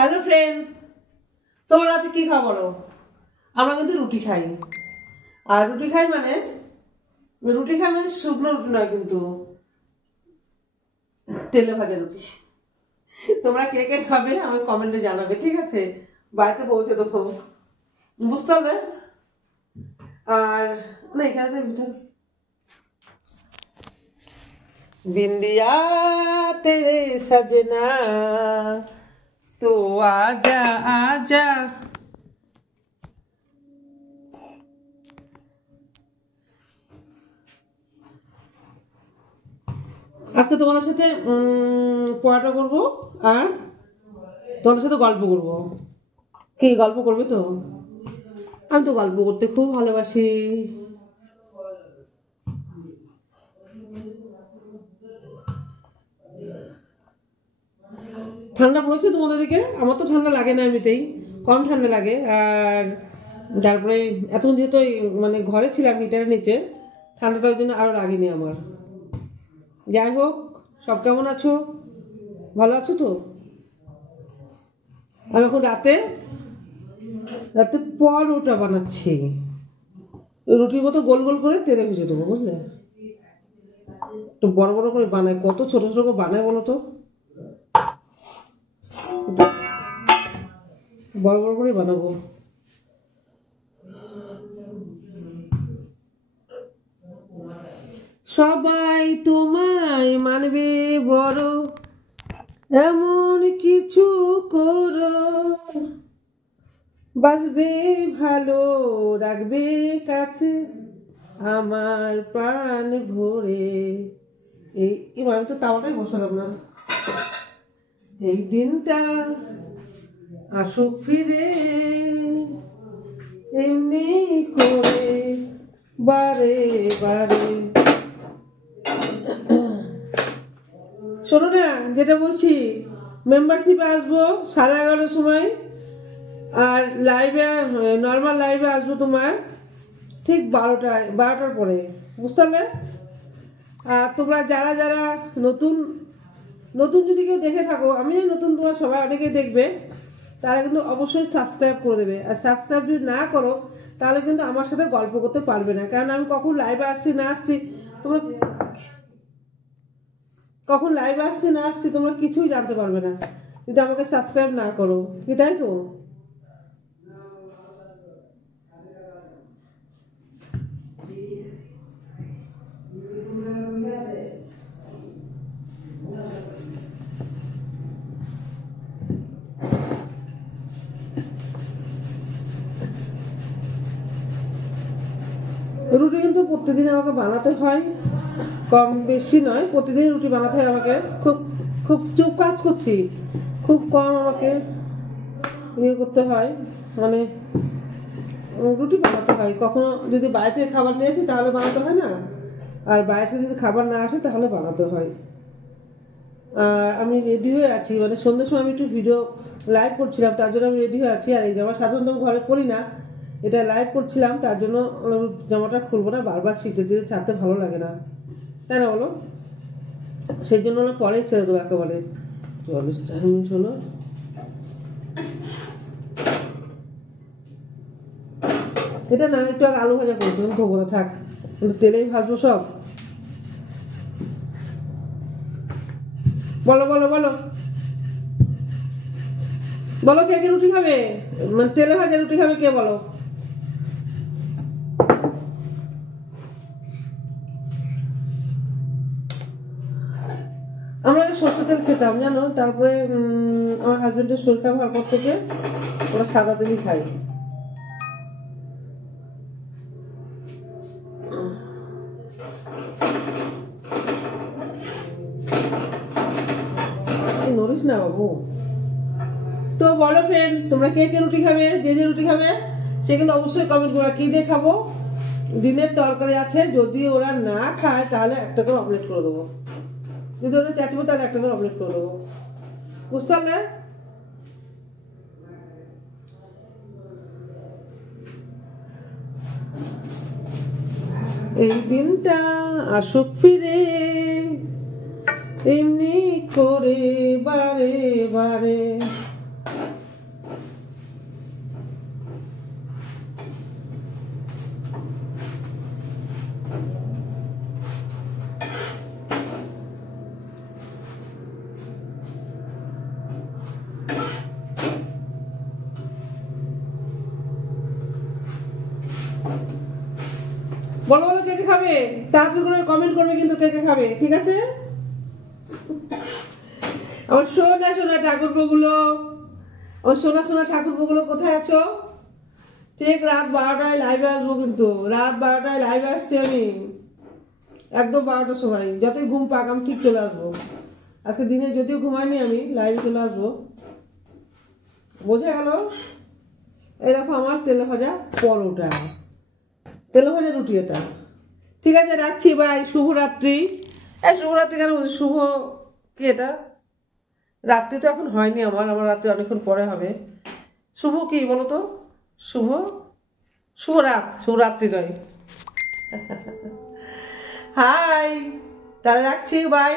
Hello friend, তোমরা রাতে কি খাও বলো? আমরা কিন্তু রুটি খাই। আর রুটি খাই মানে শুকনো রুটি নয়, কিন্তু তেলে ভাজা রুটি। তোমরা কে কে খাবে আমি কমেন্টে জানাবে, ঠিক আছে? বাড়িতে পৌঁছে দেবো, বুঝতে পারলে? আর না, এখানে बिंदिया तेरे सजना तो आजा आजा। আজকে তোমাদের সাথে পড়াটা করবো আর তোমাদের সাথে গল্প করব। কি গল্প করবে তো? আমি তো গল্প করতে খুব ভালোবাসি। ঠান্ডা পড়েছে তোমাদের দিকে? আমার তো ঠান্ডা লাগে না, এমনিতেই কম ঠান্ডা লাগে। আর তারপরে এতক্ষণ যেহেতু মানে ঘরে ছিলাম হিটারের নিচে, ঠান্ডাটা ওই জন্য আরও লাগেনি আমার। যাই হোক, সব কেমন আছো? ভালো আছো তো? আমি এখন রাতে পরোটা বানাচ্ছি। রুটির মতো গোল গোল করে তেলে ভেজে দেবো, বুঝলে? একটু বড় বড় করে বানাই, কত ছোট ছোট করে বানায় বলো তো? বড় বড় করে বানাবো। সবাই তোমায় মানবে বড়, এমন কিছু করো, বাসবে ভালো, রাখবে কাছে আমার প্রাণ ভরে। এই আমি তো তাওয়াটাই বসালাম না। এই দিনটা আসুক ফিরে এমনি করে বারে বারে। শোনো না, যেটা বলছি, মেম্বারশিপে আসবো 11:30 সময়, আর লাইভে নর্মাল লাইভে আসবো তোমার ঠিক 12টার পরে, বুঝতে পারলে? আর তোমরা যারা যারা নতুন যদি কেউ দেখে থাকো, আমি নতুন, তোমার সবাই অনেকেই দেখবে, তারা কিন্তু অবশ্যই সাবস্ক্রাইব করে দেবে। আর সাবস্ক্রাইব যদি না করো তাহলে কিন্তু আমার সাথে গল্প করতে পারবে না, কারণ আমি কখন লাইভে আসছি না আসছি তোমরা তোমরা কিছুই জানতে পারবে না যদি আমাকে সাবস্ক্রাইব না করো, কি তাই তো? রুটি কিন্তু প্রতিদিন আমাকে বানাতে হয়, কম বেশি নয়, প্রতিদিন রুটি বানাতে হয় আমাকে। খুব চুপ কাজ করছি, খুব কম আমাকে ইয়ে করতে হয়, মানে রুটি বানাতে হয়। কখনো যদি বাইরে থেকে খাবার নিয়ে আসি তাহলে বানাতে হয় না, আর বাইরে থেকে যদি খাবার না আসে তাহলে বানাতে হয়। আর আমি রেডি হয়ে আছি, মানে সন্ধ্যের সময় আমি একটু ভিডিও লাইভ করছিলাম, তার জন্য আমি রেডি হয়ে আছি। আর এই জামা সাধারণত আমি ঘরে করি না, এটা লাইভ করছিলাম, তার জন্য জামাটা খুলবো না, বারবার শীতের দিকে ছাড়তে ভালো লাগে না, তাই না বলো? সেই জন্য পরেই ছেড়ে দেবো একেবারে। 44 মিনিট হলো। এটা না, একটু আগে আলু ভাজা করেছিলাম, ধোবো না, থাক, তেলেই ভাজবো সব। বলো বলো বলো বলো, কে কে রুটি খাবে? মানে তেলে ভাজা রুটি খাবে কে বলো? আমরা সরষের তেল খেতাম, জানো, তারপরে আমার হাজবেন্ডের শরীরটা হওয়ার পর থেকে ওরা সাদা তেলই খাই। নড়িস না বাবু। তো বলো ফ্রেন্ড, তোমরা কে কে রুটি খাবে? যে যে রুটি খাবে সেগুলো অবশ্যই কমেন্ট করো। কি দিয়ে খাবো? দিনের তরকারি আছে, যদি ওরা না খায় তাহলে একটা করে অমলেট করে দেবো, যদি ওরা চাইবো তাহলে একটা করে অমলেট করে দেবো, বুঝতে পারলে? এই দিনটা আসুক ফিরে এমনি করে বারে বারে। কে কে খাবে, তাড়াতাড়ি করে কমেন্ট করবে কিন্তু কে কে খাবে, ঠিক আছে? আমার সোনা সোনা ঠাকুরপোগুলো, আমার সোনা সোনা ঠাকুরপোগুলো কোথায় আছো? ঠিক রাত 12টায় লাইভে আসবো, কিন্তু রাত 12টায় লাইভে আসছি আমি, একদম 12টার সময়। যতই ঘুম পাক আমি ঠিক চলে আসবো। আজকে দিনে যদিও ঘুমাইনি আমি, লাইভে চলে আসবো, বোঝা গেল? এই দেখো আমার তেলে ভাজা পরোটা, তেলে ভাজা রুটি এটা। ঠিক আছে, রাখছি, বাই, শুভরাত্রি। এই শুভরাত্রি কেন বলছি, শুভ কি এটা? রাত্রি তো এখন হয়নি আমার, আমার রাত্রি অনেকক্ষণ পরে হবে। শুভ কি বলো তো? শুভ শুভরাত, শুভরাত্রি নয়। হাই, তাহলে রাখছি, বাই।